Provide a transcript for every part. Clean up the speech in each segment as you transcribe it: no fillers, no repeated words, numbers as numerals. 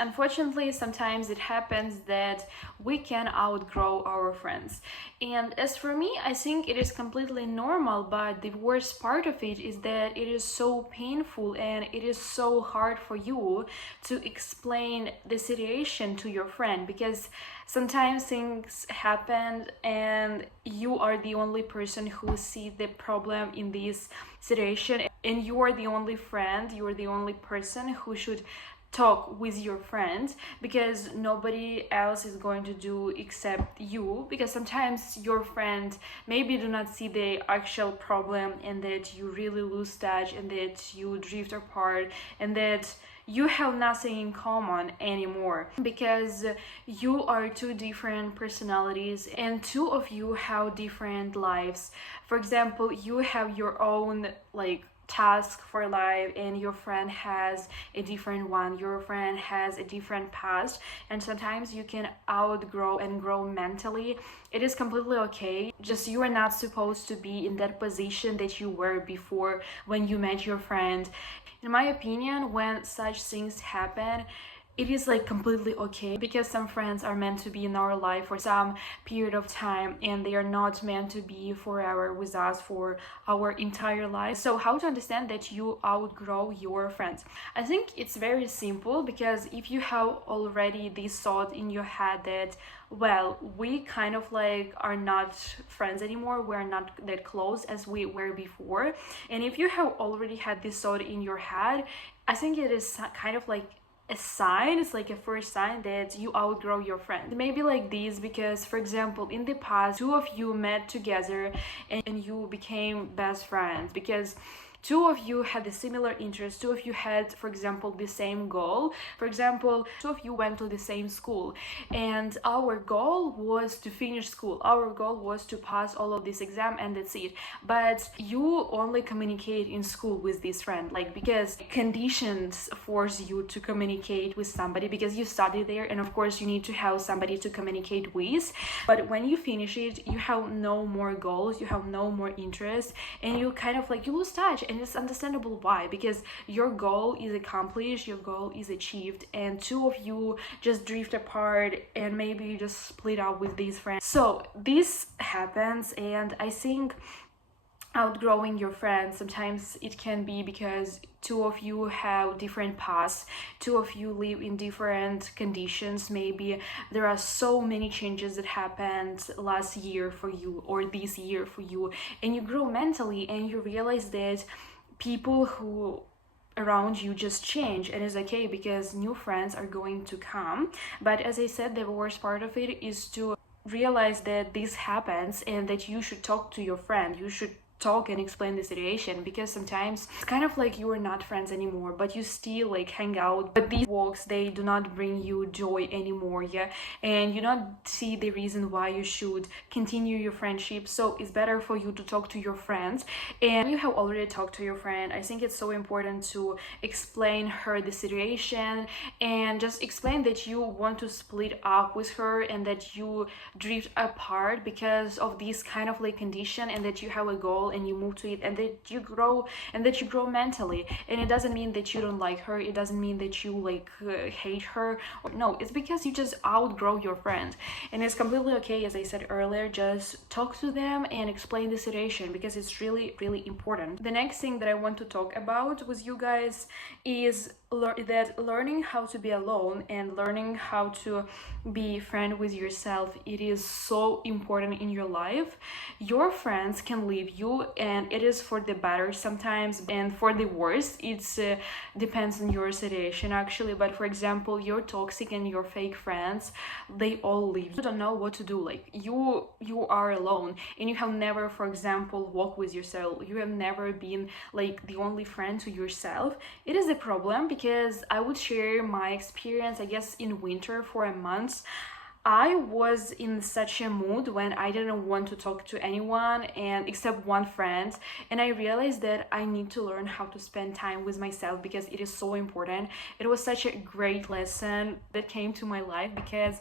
unfortunately sometimes it happens that we can outgrow our friends. And as for me, I think it is completely normal, but the worst part of it is that it is so painful and it is so hard for you to explain the situation to your friend, because sometimes things happen and you are the only person who sees the problem in this situation, and you are the only friend, you are the only person who should talk with your friend, because nobody else is going to do except you, because sometimes your friend maybe do not see the actual problem and that you really lose touch and that you drift apart and that you have nothing in common anymore, because you are two different personalities and two of you have different lives. For example, you have your own task for life and your friend has a different one, your friend has a different past, and sometimes you can outgrow and grow mentally. It is completely okay, just you are not supposed to be in that position that you were before when you met your friend. In my opinion, when such things happen, it is completely okay, because some friends are meant to be in our life for some period of time and they are not meant to be forever with us for our entire life. So how to understand that you outgrow your friends? I think it's very simple, because if you have already this thought in your head that, well, we kind of are not friends anymore, we're not that close as we were before, and if you have already had this thought in your head, I think it is kind of a sign, it's a first sign that you outgrow your friend. Maybe this, because for example in the past two of you met together and you became best friends because two of you had a similar interest, two of you had, for example, the same goal. For example, two of you went to the same school and our goal was to finish school, our goal was to pass all of this exam and that's it. But you only communicate in school with this friend, because conditions force you to communicate with somebody, because you study there and of course you need to have somebody to communicate with. But when you finish it, you have no more goals, you have no more interest, and you kind of you lose touch. And it's understandable why, because your goal is accomplished, your goal is achieved, and two of you just drift apart and maybe you just split up with these friends. So this happens, and I think outgrowing your friends, sometimes it can be because two of you have different paths, two of you live in different conditions. Maybe there are so many changes that happened last year for you or this year for you, and you grow mentally and you realize that people who around you just change, and it's okay because new friends are going to come. But as I said, the worst part of it is to realize that this happens and that you should talk to your friend, you should talk and explain the situation, because sometimes it's kind of you are not friends anymore, but you still hang out, but these walks, they do not bring you joy anymore, yeah, and you don't see the reason why you should continue your friendship. So it's better for you to talk to your friends, and you have already talked to your friend, I think it's so important to explain her the situation and just explain that you want to split up with her and that you drift apart because of this kind of condition, and that you have a goal and you move to it, and that you grow mentally. And it doesn't mean that you don't like her, it doesn't mean that you hate her, no, it's because you just outgrow your friend, and it's completely okay. As I said earlier, just talk to them and explain the situation, because it's really important. The next thing that I want to talk about with you guys is that learning how to be alone and learning how to be friend with yourself, it is so important in your life. Your friends can leave you, and it is for the better sometimes and for the worse. It's depends on your situation actually. But for example, your toxic and your fake friends, they all leave. You don't know what to do, you are alone and you have never, for example, walked with yourself, you have never been the only friend to yourself. It is a problem, because I would share my experience, I guess in winter for a month I was in such a mood when I didn't want to talk to anyone and except one friend, and I realized that I need to learn how to spend time with myself because it is so important. It was such a great lesson that came to my life because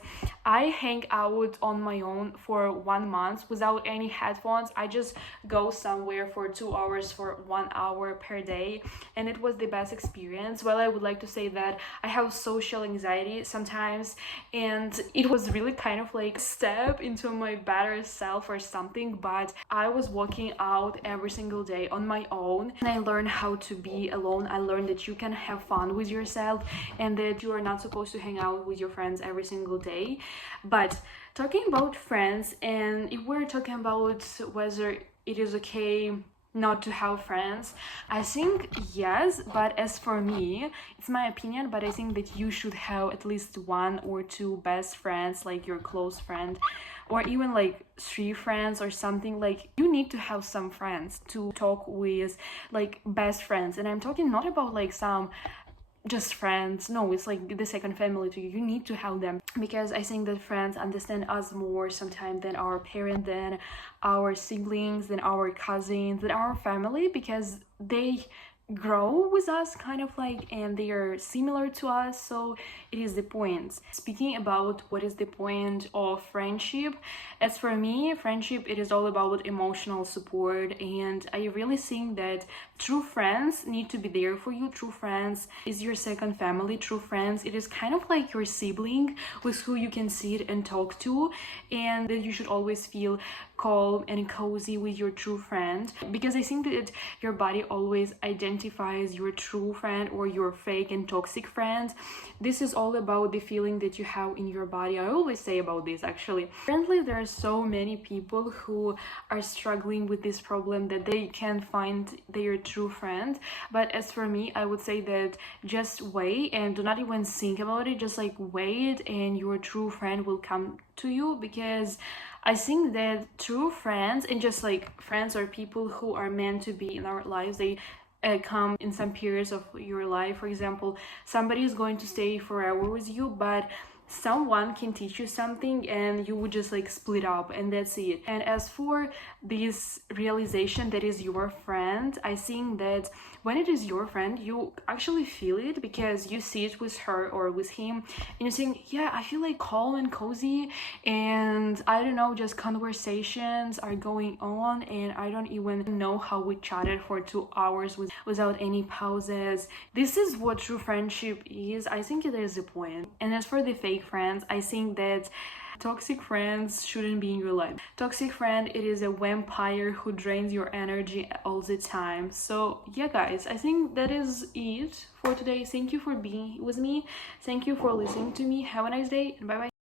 I hang out on my own for 1 month without any headphones. I just go somewhere for 2 hours for 1 hour per day, and it was the best experience. Well, I would like to say that I have social anxiety sometimes, and it was really kind of like step into my better self or something, but I was walking out every single day on my own, and I learned how to be alone. I learned that you can have fun with yourself and that you are not supposed to hang out with your friends every single day. But talking about friends, and if we're talking about whether it is okay not to have friends, I think yes, but as for me, it's my opinion, but I think that you should have at least one or two best friends, like your close friend, or even like 3 friends or something. Like, you need to have some friends to talk with, like best friends. And I'm talking not about like some just friends. No, it's like the second family to you. You need to have them because I think that friends understand us more sometimes than our parents, than our siblings, than our cousins, than our family, because they grow with us kind of like, and they are similar to us. So it is the point. Speaking about what is the point of friendship, as for me, friendship, it is all about emotional support, and I really think that true friends need to be there for you. True friends is your second family. True friends, it is kind of like your sibling with who you can sit and talk to, and that you should always feel calm and cozy with your true friend, because I think that your body always identifies your true friend or your fake and toxic friend. This is all about the feeling that you have in your body. I always say about this actually. Currently there are so many people who are struggling with this problem that they can't find their true friend. But as for me, I would say that just wait and do not even think about it. Just like wait and your true friend will come to you, because I think that true friends, and just like friends or people who are meant to be in our lives, they come in some periods of your life. For example, somebody is going to stay forever with you, but someone can teach you something and you would just like split up, and that's it. And as for this realization that is your friend, I think that when it is your friend, you actually feel it because you see it with her or with him, and you think, yeah, I feel like calm and cozy, and I don't know, just conversations are going on, and I don't even know how we chatted for 2 hours without any pauses. This is what true friendship is. I think it is the point. And as for the fake friends, I think that toxic friends shouldn't be in your life. Toxic friend, it is a vampire who drains your energy all the time. So yeah guys, I think that is it for today. Thank you for being with me. Thank you for listening to me. Have a nice day, and bye bye.